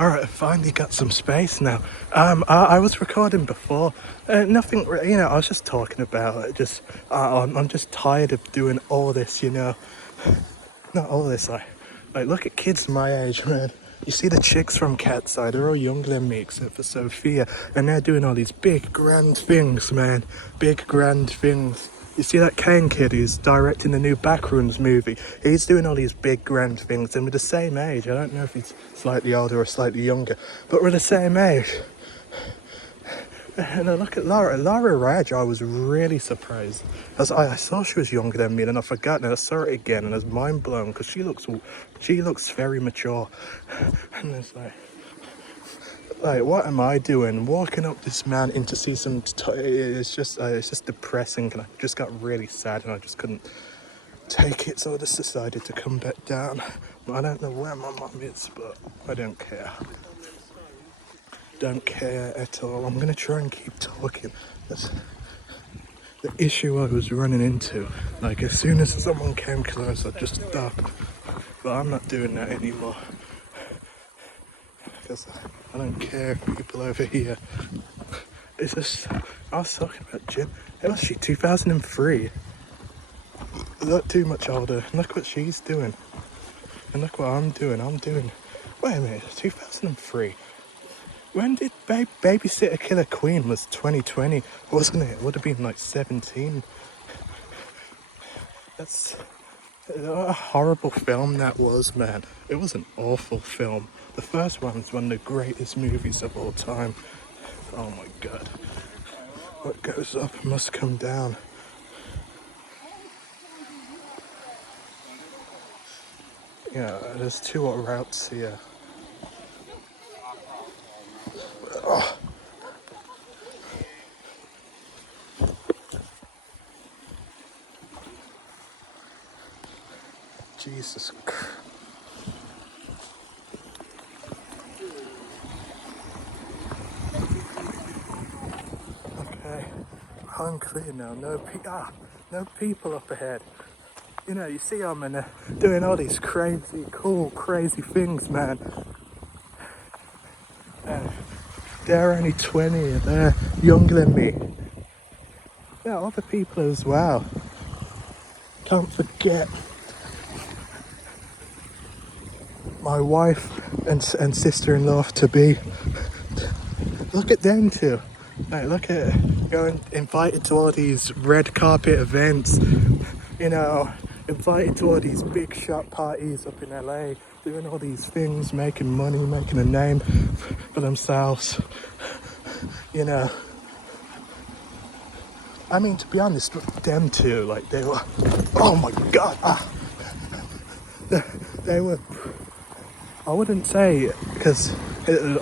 Alright, I finally got some space now. I was recording before. Nothing, I was just talking about it. I'm just tired of doing all this, Not all this, like, look at kids my age, man. You see the chicks from Cat's Eye, they're all younger than me except for Sophia, and they're doing all these big, grand things, man. Big, grand things. You see that Kane kid who's directing the new Backrooms movie? He's doing all these big, grand things, and we're the same age. I don't know if he's slightly older or slightly younger, but we're the same age. And I look at Lara Raj, I was really surprised. As I saw she was younger than me, and I forgot, and I saw it again, and I was mind blown, because she looks very mature. And it's like, what am I doing? Walking up this mountain to see some, it's just depressing, and I just got really sad, and I just couldn't take it, so I just decided to come back down. I don't know where my mum is, but I don't care. Don't care at all. I'm gonna try and keep talking. That's the issue I was running into. Like, as soon as someone came close, I'd just stop. But I'm not doing that anymore. Because I don't care if people over here. It's just, I was talking about Jim. How was she? 2003. Not too much older. Look what she's doing. And look what I'm doing. Wait a minute, 2003. When did Babysitter Killer Queen was 2020, wasn't it? It would have been like 17. That's a horrible film that was, man. It was an awful film. The first one's one of the greatest movies of all time. Oh my god. What goes up must come down. Yeah, there's two routes here. Oh. Jesus Christ. Okay, I'm clear now. No people up ahead. You see I'm doing all these crazy, cool, crazy things, man. They're only 20, they're younger than me. Yeah, other people as well. Can't forget my wife and sister-in-law to be. Look at them two. Like, look at going invited to all these red carpet events. Invited to all these big shot parties up in LA, doing all these things, making money, making a name for themselves. I mean, to be honest, them two, like, they were, oh my god, they were, I wouldn't say, because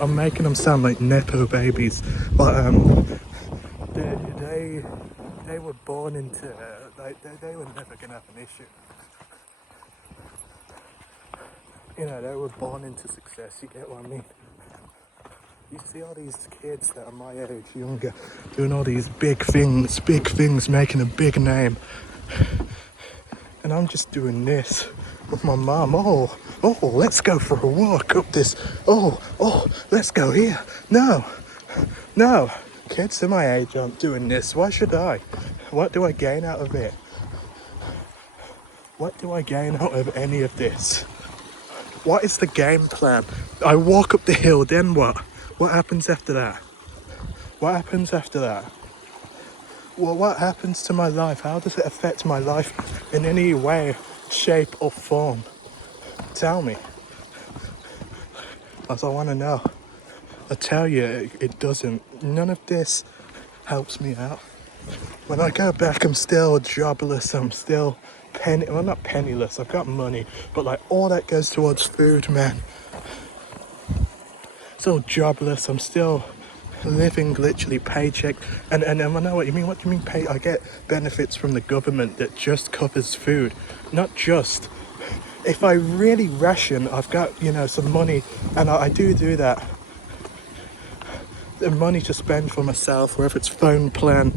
I'm making them sound like nepo babies, but they were born into, they were never gonna have an issue. They were born into success, you get what I mean? You see all these kids that are my age, younger, doing all these big things, making a big name. And I'm just doing this with my mum. Oh, let's go for a walk up this. Oh, let's go here. No. Kids in my age aren't doing this. Why should I? What do I gain out of it? What do I gain out of any of this? What is the game plan? I walk up the hill, then what? What happens after that? What happens after that? Well, what happens to my life? How does it affect my life in any way, shape or form? Tell me. As I want to know. I tell you, it doesn't. None of this helps me out. When I go back, I'm still jobless. I'm still not penniless. I've got money, but like all that goes towards food, man. Still jobless. I'm still living literally paycheck. And I know what you mean. What do you mean pay? I get benefits from the government that just covers food. Not just. If I really ration, I've got, some money, and I do that. The money to spend for myself, whether it's phone plan,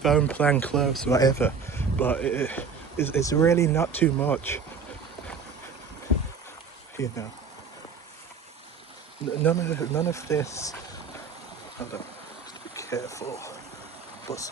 phone plan, clothes, whatever. But it's really not too much, None of this. Hold on, just be careful. But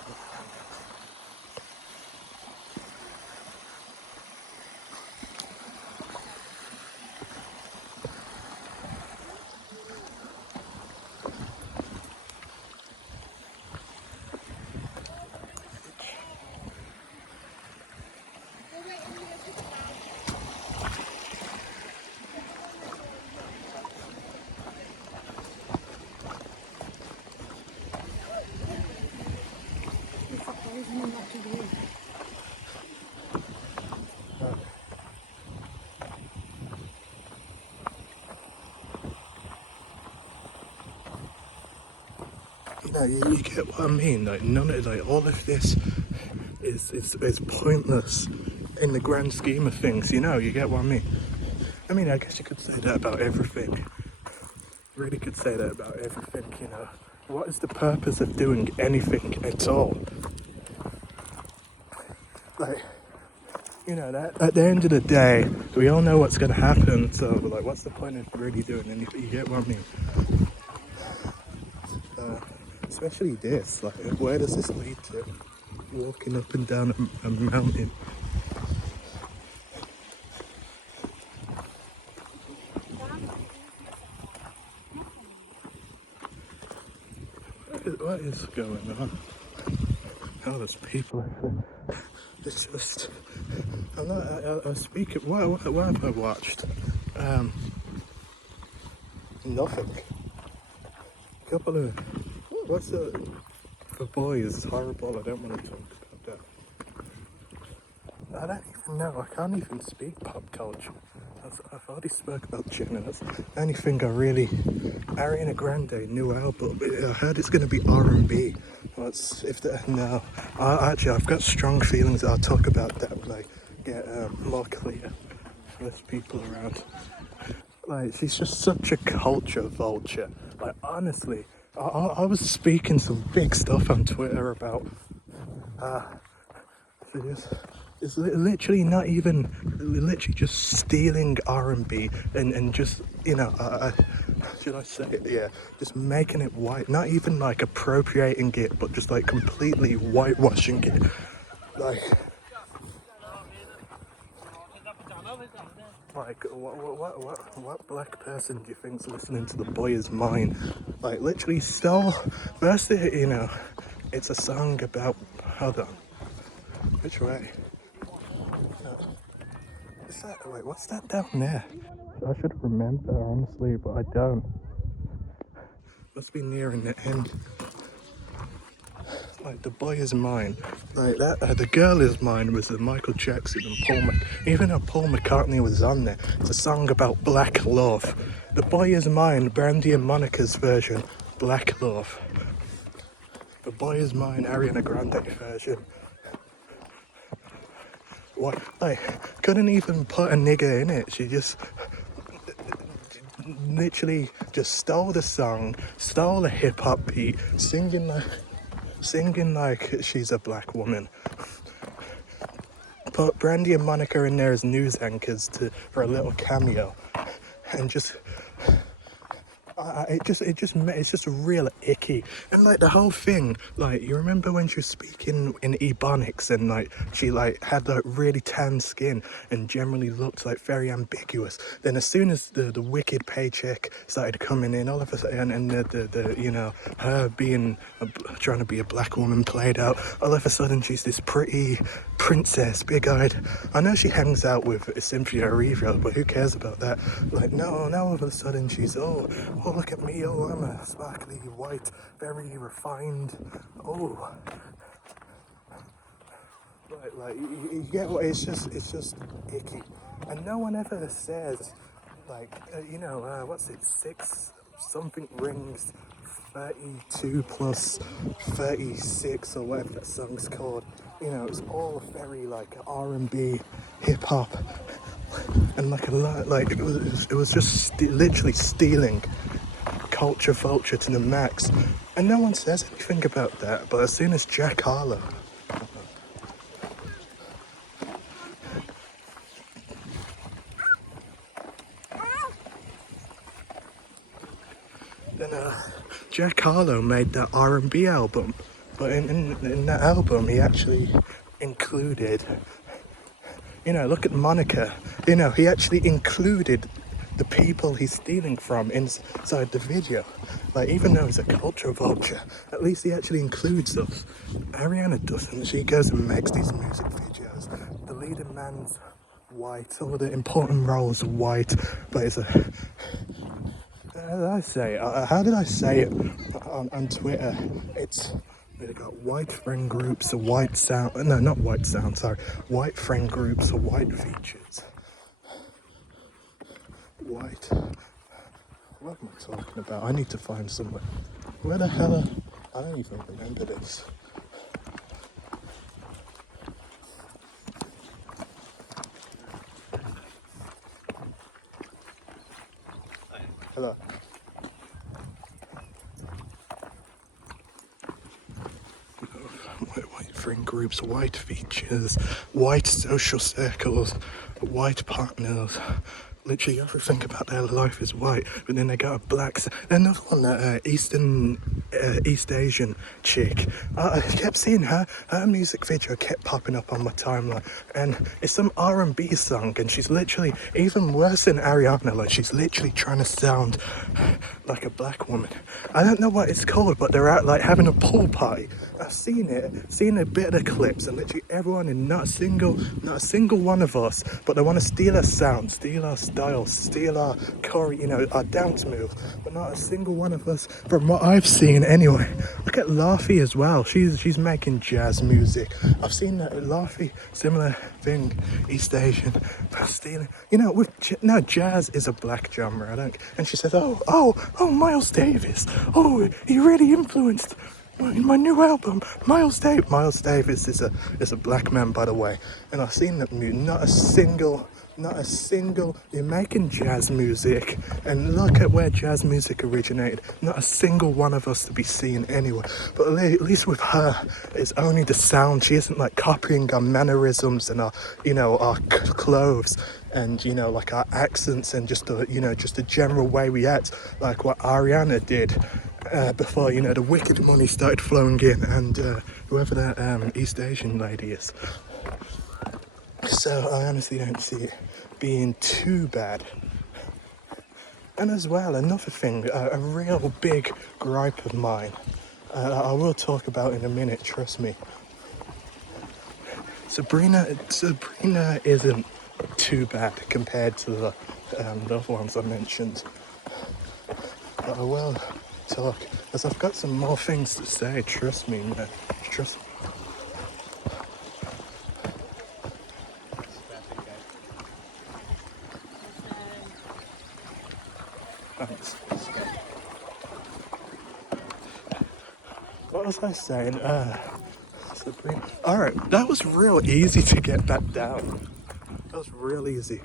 you get what I mean. Like none of all of this is pointless in the grand scheme of things. You get what I mean. I guess you could say that about everything. Really could say that about everything. What is the purpose of doing anything at all? Like, that at the end of the day, we all know what's going to happen. So, like, what's the point of really doing anything? You get what I mean? Especially this. Like, where does this lead to? Walking up and down a mountain. What is going on? Oh, there's people. It's just. I speak. What have I watched? Nothing. Couple of. What's the. For boys, it's horrible. I don't want to talk about that. I don't even know. I can't even speak pop culture. I've already spoke about Jenna. That's the only thing I really. Ariana Grande new album. I heard it's going to be R&B. What's if the no? Actually, I've got strong feelings. I'll talk about that when I get more clear. Less people around. Like she's just such a culture vulture. Like honestly, I was speaking some big stuff on Twitter about. She just, it's literally not even, literally just stealing R&B and just, should I say it? Yeah, just making it white. Not even like appropriating it, but just like completely whitewashing it. Like, what black person do you think's listening to The Boy Is Mine? Like, literally stole. First, it's a song about. Hold on. Which way? Is that? Wait, what's that down there? I should remember, honestly, but I don't. Must be nearing the end. Like, The Boy Is Mine. Like, that, The Girl Is Mine was the Michael Jackson and even though Paul McCartney was on there, it's a song about black love. The Boy Is Mine, Brandy and Monica's version, Black Love. The Boy Is Mine, Ariana Grande version. What? Like, couldn't even put a nigger in it. She just literally just stole the song, stole the hip hop beat, singing like she's a black woman. Put Brandy and Monica in there as news anchors for a little cameo, and just. It's just real icky. And like the whole thing, like you remember when she was speaking in Ebonics and like she like had like really tan skin and generally looked like very ambiguous. Then as soon as the wicked paycheck started coming in, all of a sudden, and the her being trying to be a black woman played out, all of a sudden she's this pretty princess, big-eyed. I know she hangs out with Cynthia Erivo, but who cares about that? Like, now all of a sudden she's, oh, look at me, oh, I'm a sparkly white, very refined, oh. Like you get what, it's just icky. And no one ever says, like, what's it, 6 something rings, 32 plus 36 or whatever that song's called. It's all very like R&B, hip hop, and like a lot, like it was just literally stealing culture vulture to the max, and no one says anything about that. But as soon as Jack Harlow. Then Jack Harlow made that R&B album, but in that album he actually included, look at Monica. He actually included the people he's stealing from inside the video. Like, even though he's a culture vulture, at least he actually includes us. Ariana doesn't. She goes and makes these music videos. The leading man's white, all the important roles are white, but it's a... How did I say it? How did I say it on Twitter? It's... We've got white friend groups, a white sound... No, not white sound, sorry. White friend groups, or white features. White... What am I talking about? I need to find somewhere. Where the hell I don't even remember this. Hello. White friend groups, white features, white social circles, white partners. Literally everything about their life is white, but then they got a black... Another one, that East Asian chick. I kept seeing her music video kept popping up on my timeline, and it's some R&B song, and she's literally even worse than Ariana. Like, she's literally trying to sound like a black woman. I don't know what it's called, but they're out like having a pool party. I've seen a bit of the clips, and literally everyone, and not a single one of us, but they want to steal our sound, steal our style, steal our our dance move, but not a single one of us, from what I've seen anyway. Look at Laffy as well. She's making jazz music. I've seen that Laffy, similar thing, East Asian, but stealing. No, jazz is a black genre. And she says, oh, Miles Davis. Oh, he really influenced in my new album, Miles Davis is a black man, by the way, and I've seen that not a single. You're making jazz music, and look at where jazz music originated. Not a single one of us to be seen anywhere. But at least with her, it's only the sound. She isn't like copying our mannerisms and our clothes and like our accents and just the general way we act, like what Ariana did. Before the wicked money started flowing in, and whoever that East Asian lady is. So I honestly don't see it being too bad. And as well, another thing, a real big gripe of mine, I will talk about in a minute, trust me. Sabrina isn't too bad compared to the other ones I mentioned. But I will talk, as I've got some more things to say, trust me, man. Trust me. Thanks. What was I saying? Sabrina. Alright, that was real easy to get back down. That was real easy.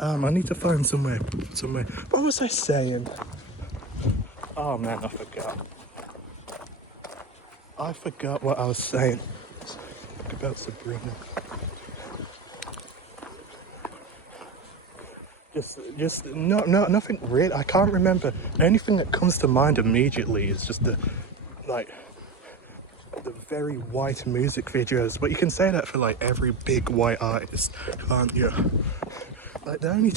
I need to find somewhere. What was I saying? Oh man, I forgot what I was saying. Talk about Sabrina. Just nothing real. I can't remember. Anything that comes to mind immediately is just the very white music videos. But you can say that for like every big white artist, can't you? Like the only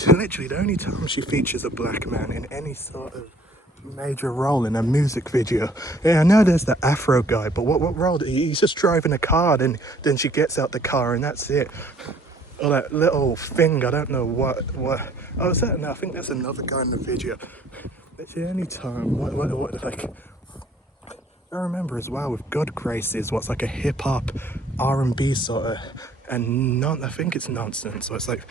time she features a black man in any sort of major role in a music video. Yeah, I know there's the Afro guy, but what role? He's just driving a car, and then she gets out the car, and that's it. Or that little thing, I don't know what. Oh, is that? No, I think that's another guy in the video. It's the only time. What like. I remember as well with Good Graces, what's like a hip hop R&B sort of, and I think it's nonsense. So it's like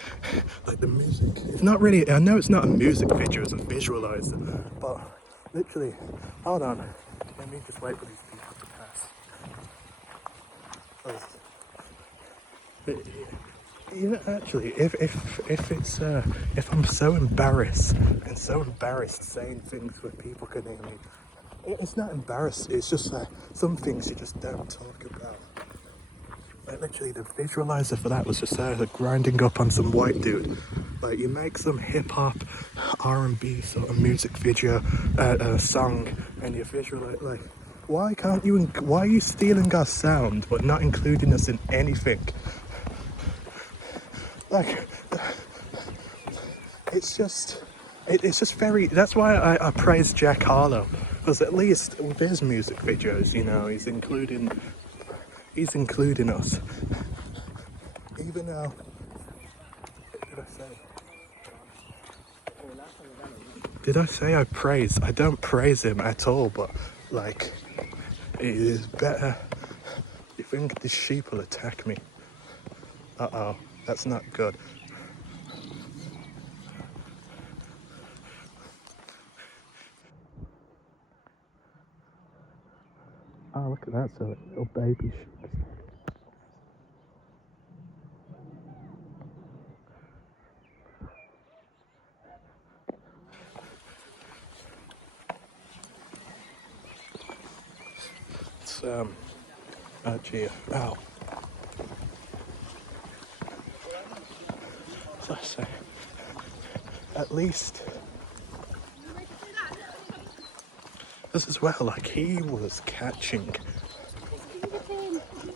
the music. It's not really. I know it's not a music video; it's a visualizer. But literally, hold on. Let me just wait for these people to pass. Actually, if I'm so embarrassed saying things where people can hear me, it's not embarrassed. It's just like some things you just don't talk about. Like literally, the visualizer for that was just there, like, grinding up on some white dude. Like you make some hip hop, R&B sort of music video, song, and you visualize like, why can't you? Why are you stealing our sound but not including us in anything? Like, it's just, it's just very. That's why I praise Jack Harlow, because at least with his music videos, you know, he's including us. Even though, what did I say? Did I say I praise? I don't praise him at all, but like, it is better. You think the sheep will attack me? Uh-oh, that's not good. Oh, look at that, so little baby sheep. It's, oh gee, ow. So I say, at least, this as well, like he was catching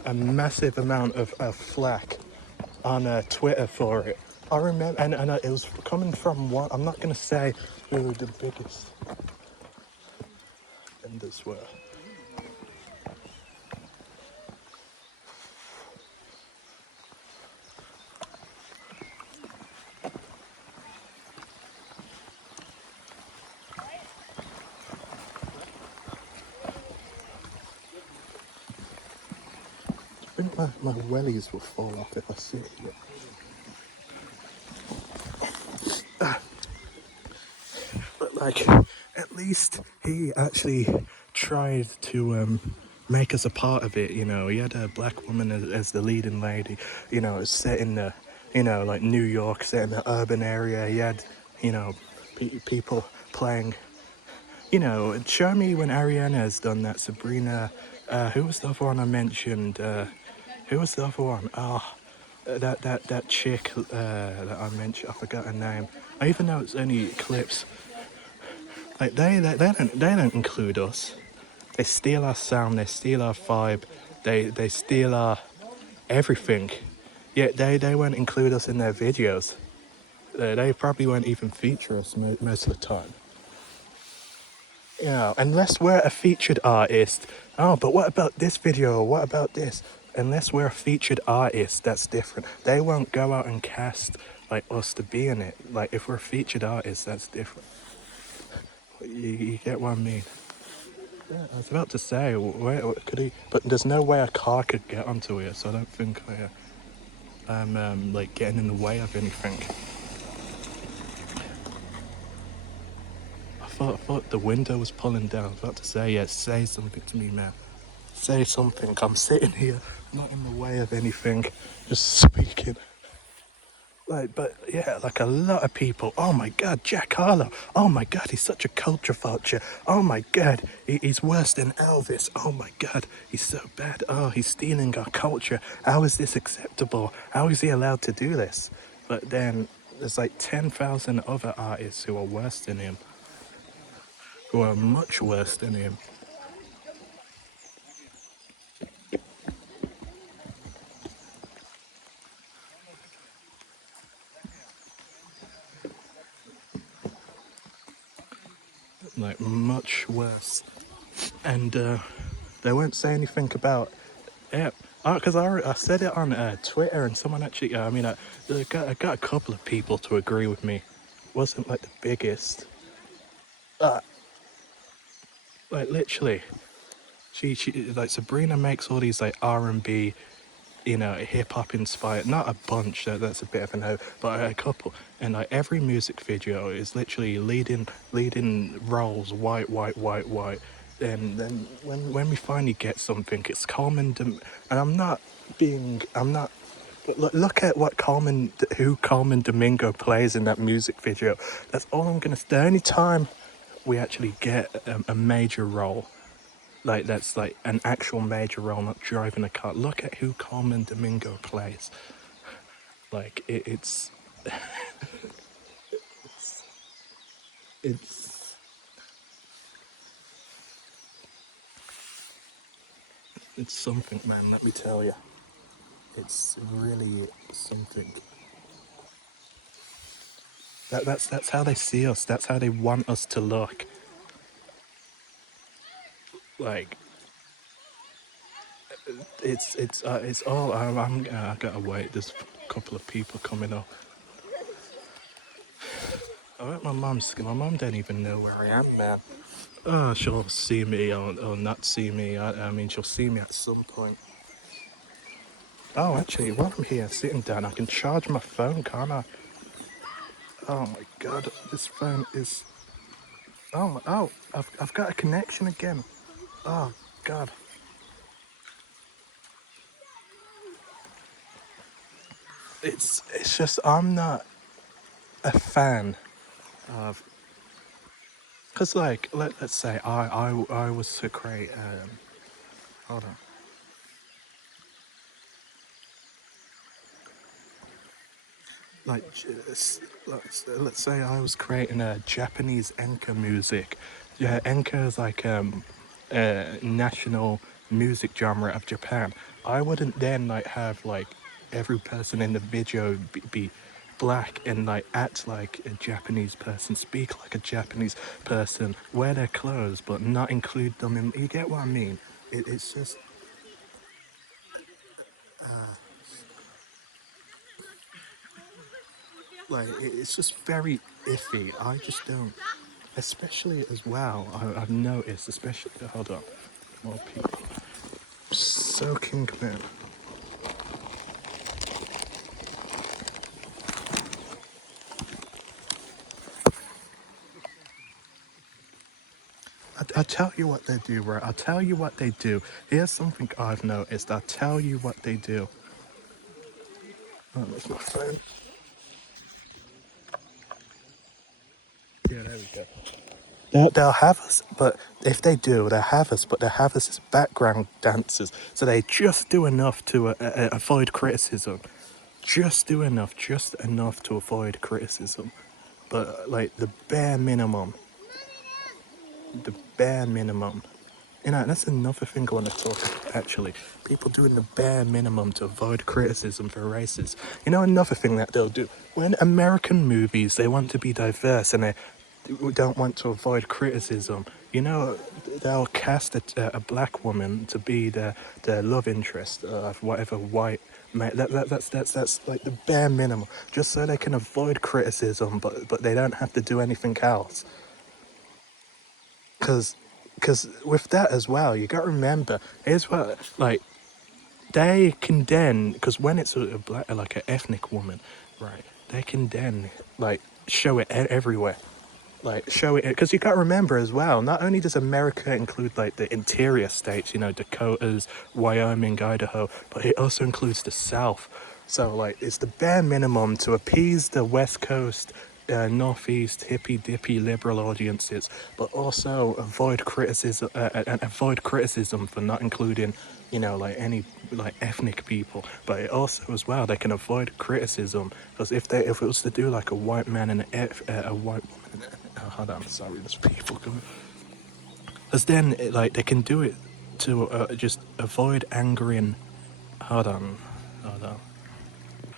a massive amount of flack on Twitter for it. I remember, and it was coming from one, I'm not going to say who the biggest vendors were. I think my wellies will fall off if I sit here. But like, at least he actually tried to make us a part of it. You know, he had a black woman as the leading lady. You know, it's set in the, you know, like New York, set in the urban area. He had, you know, people playing. You know, show me when Ariana has done that. Sabrina, who was the other one I mentioned? Who was the other one? Oh, that chick that I mentioned. I forgot her name. Even though it's only clips. Like they don't include us. They steal our sound. They steal our vibe. They steal our everything. Yet they won't include us in their videos. They probably won't even feature us most of the time. You know, unless we're a featured artist. Oh, but what about this video? What about this? Unless we're a featured artist, that's different. They won't go out and cast like us to be in it. Like if we're a featured artist, that's different. You get what I mean? Yeah, I was about to say, where could he? But there's no way a car could get onto here, so I don't think I'm like getting in the way of anything. I thought the window was pulling down. I was about to say, yeah, say something to me, man. Say something. I'm sitting here, not in the way of anything, just speaking. Like, but yeah, like a lot of people. Oh my God, Jack Harlow. Oh my God, he's such a culture vulture. Oh my God, he's worse than Elvis. Oh my God, he's so bad. Oh, he's stealing our culture. How is this acceptable? How is he allowed to do this? But then there's like 10,000 other artists who are worse than him, who are much worse than him. Like much worse. And they won't say anything about it. Because I said it on Twitter, and someone actually, I got a couple of people to agree with me. It wasn't like the biggest. Like literally, she like Sabrina makes all these like R&B, you know, hip hop inspired. Not a bunch, that's a bit of a no, but a couple. And like every music video is literally leading roles, white. And then when we finally get something, it's and I'm not. Look at who Carmen Domingo plays in that music video. That's all I'm gonna. The only time we actually get a major role Like that's like an actual major role, not driving a car. Look at who Carmen Domingo plays. Like it's it's something, man. Let me tell you, it's really something. That's how they see us. That's how they want us to look. Like it's all. I gotta wait. There's a couple of people coming up. I bet my mum don't even know where I am, man. Oh, she'll see me or not see me. I mean, she'll see me at some point. Oh, actually, while I'm here sitting down, I can charge my phone, can't I? Oh my god, this phone is. I've got a connection again. Oh god, it's just I'm not a fan of, cause like let's say I was to create hold on. Like let's say I was creating a Japanese enka music. Yeah, enka is like a national music genre of Japan. I wouldn't then like have like every person in the video be black and like act like a Japanese person, speak like a Japanese person, wear their clothes, but not include them in. You get what I mean? It's just like it's just very iffy. I just don't. Especially as well, I've noticed, especially, hold on, more people. Soaking man. I tell you what they do, right? I'll tell you what they do. Here's something I've noticed. I'll tell you what they do. Oh, that's my phone. Yeah, there we go. They'll have us, but if they do, they'll have us, but they'll have us as background dancers. So they just do enough to avoid criticism. Just enough to avoid criticism. But like the bare minimum. You know, that's another thing I want to talk about, actually. People doing the bare minimum to avoid criticism for races. You know, another thing that they'll do. When American movies, they want to be diverse and they don't want to avoid criticism, you know, they'll cast a black woman to be the love interest of whatever white mate. That's like the bare minimum, just so they can avoid criticism, but they don't have to do anything else. Because with that as well, you got to remember, here's what, like, they can then, because when it's a black, like an ethnic woman, right, they can then, like, show it everywhere. Like, show it, because you got to remember as well, not only does America include, like, the interior states, you know, Dakotas, Wyoming, Idaho, but it also includes the South. So, like, it's the bare minimum to appease the West Coast, Northeast, hippy dippy liberal audiences, but also avoid criticism for not including, you know, like any like ethnic people. But it also as well they can avoid criticism because if it was to do like a white man and a white woman, hold on, sorry, there's people coming. Because then like they can do it to just avoid angering. Hold on, hold on.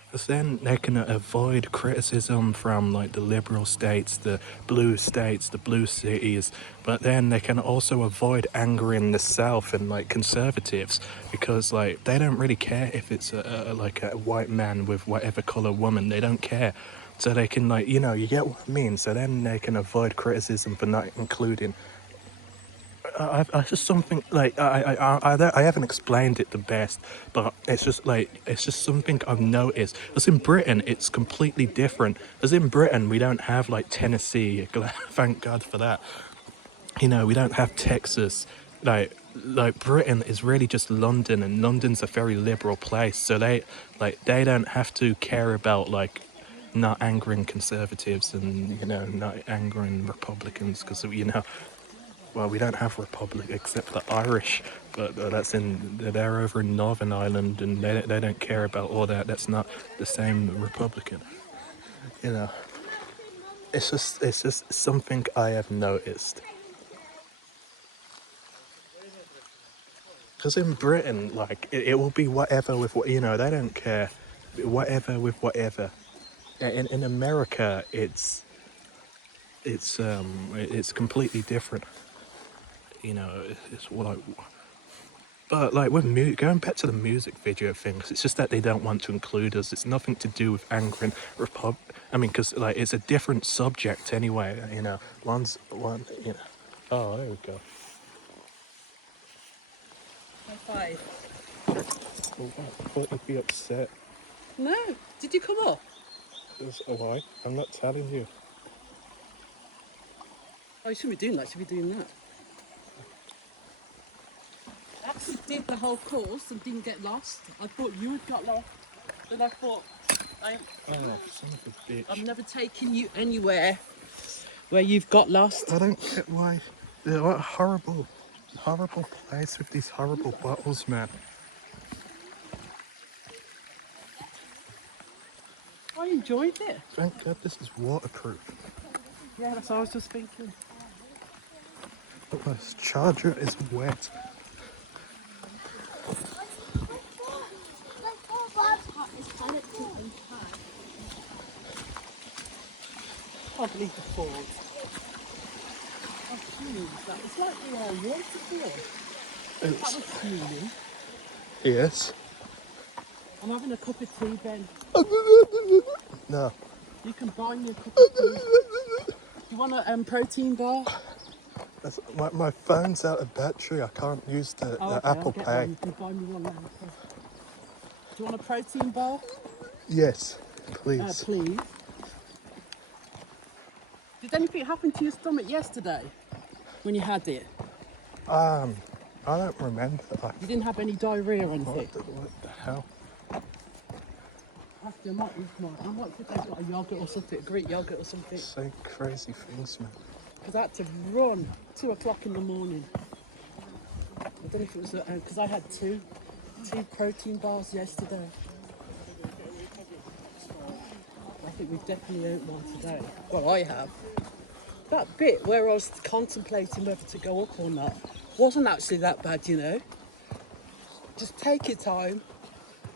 Because then they can avoid criticism from like the liberal states, the blue cities, but then they can also avoid angering the South and like conservatives because like they don't really care if it's like a white man with whatever color woman. They don't care. So they can like you get what I mean. So then they can avoid criticism for not including I just something like I haven't explained it the best, but it's just something I've noticed. As in Britain, it's completely different. As in Britain, we don't have like Tennessee. Thank God for that. You know, we don't have Texas. Like Britain is really just London, and London's a very liberal place. So they don't have to care about like not angering conservatives and not angering Republicans because Well, we don't have republic except the Irish, but they're over in Northern Ireland, and they don't care about all that. That's not the same Republican. You know, it's just something I have noticed. Because in Britain, like it will be whatever with what they don't care, whatever with whatever. In America, it's completely different. It's like, but like with going back to the music video things, it's just that they don't want to include us. It's nothing to do with anger and I mean, because like it's a different subject anyway. One's one. Oh, there we go. High five. Well, I thought you'd be upset. No. Did you come up? Why? I'm not telling you. Oh, you shouldn't be doing that. You should be doing that. I actually did the whole course and didn't get lost. I thought you had got lost. Then I thought, Oh, son of a bitch. I'm never taking you anywhere where you've got lost. I don't get why. What a horrible place with these horrible bottles, man. I enjoyed it. Thank God this is waterproof. Yeah, that's what I was just thinking. But this charger is wet. I can't believe the falls. How smooth that. It's like the waterfall. That was smooth. Yes. I'm having a cup of tea, Ben. No. You can buy me a cup of tea. Do you want a protein bar? My phone's out of battery. I can't use the Okay, Apple I'll get Pay. one. You can buy me one now. Do you want a protein bar? Yes, please. Please. Did anything happen to your stomach yesterday when you had it? I don't remember. You didn't have any diarrhea or anything? What the hell? After I might think I've got a yogurt or something, a Greek yogurt or something. Say crazy things, man. Because I had to run 2 o'clock in the morning. I don't know if it was because I had two protein bars yesterday. I think we've definitely earned one today. Well, I have. That bit where I was contemplating whether to go up or not wasn't actually that bad, Just take your time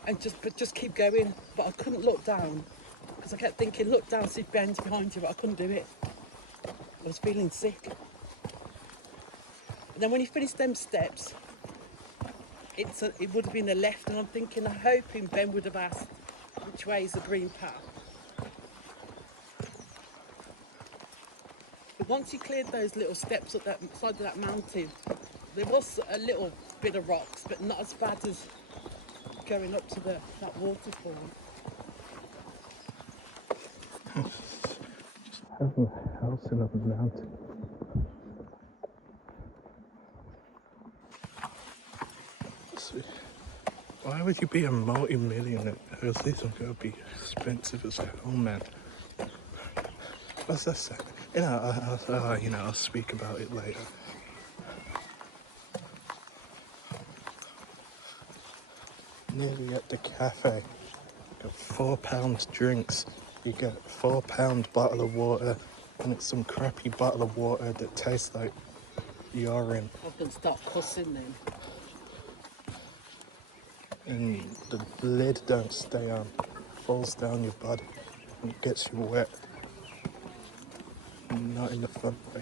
and just keep going. But I couldn't look down because I kept thinking, look down, see Ben's behind you, but I couldn't do it. I was feeling sick. And then when you finish them steps, it would have been a left, and I'm hoping Ben would have asked which way is the green path. But once you cleared those little steps up that side of that mountain, there was a little bit of rocks, but not as bad as going up to that waterfall. Having a house in a mountain. Why would you be a multi-millionaire? Because these are going to be expensive as hell, man. What's that say? I'll speak about it later. Nearly at the cafe. Got £4 drinks. You get £4 bottle of water, and it's some crappy bottle of water that tastes like urine. I'm going to start cussing then. And the lid don't stay on, falls down your body, and it gets you wet. Not in the fun way.